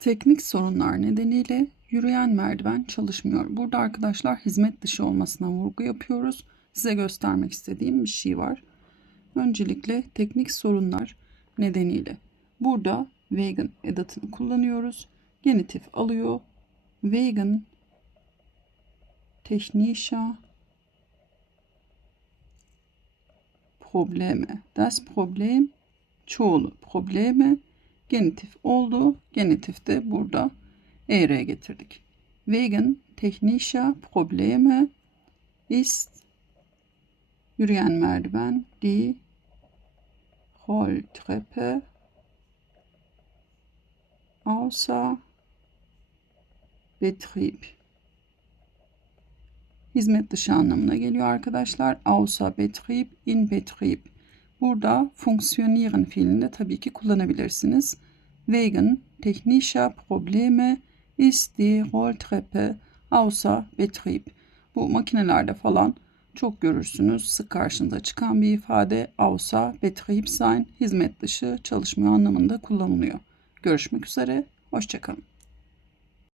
Teknik sorunlar nedeniyle yürüyen merdiven çalışmıyor. Burada arkadaşlar hizmet dışı olmasına vurgu yapıyoruz. Size göstermek istediğim bir şey var. Öncelikle teknik sorunlar nedeniyle burada wegen edatını kullanıyoruz. Genitif alıyor. Wegen technischer Probleme. Das Problem çoğulu probleme genitif oldu. Genitif de burada ER getirdik. Wegen technischer Probleme ist yürüyen merdiven die Rolltreppe außer Betrieb. Hizmet dışı anlamına geliyor arkadaşlar. Außer Betrieb, in Betrieb. Burada funktionieren fiilini tabii ki kullanabilirsiniz. Wegen technischer Probleme ist die Rolltreppe außer Betrieb. Bu makinelerde falan çok görürsünüz. Sık karşınıza çıkan bir ifade außer Betrieb sein, hizmet dışı çalışmıyor anlamında kullanılıyor. Görüşmek üzere, hoşçakalın.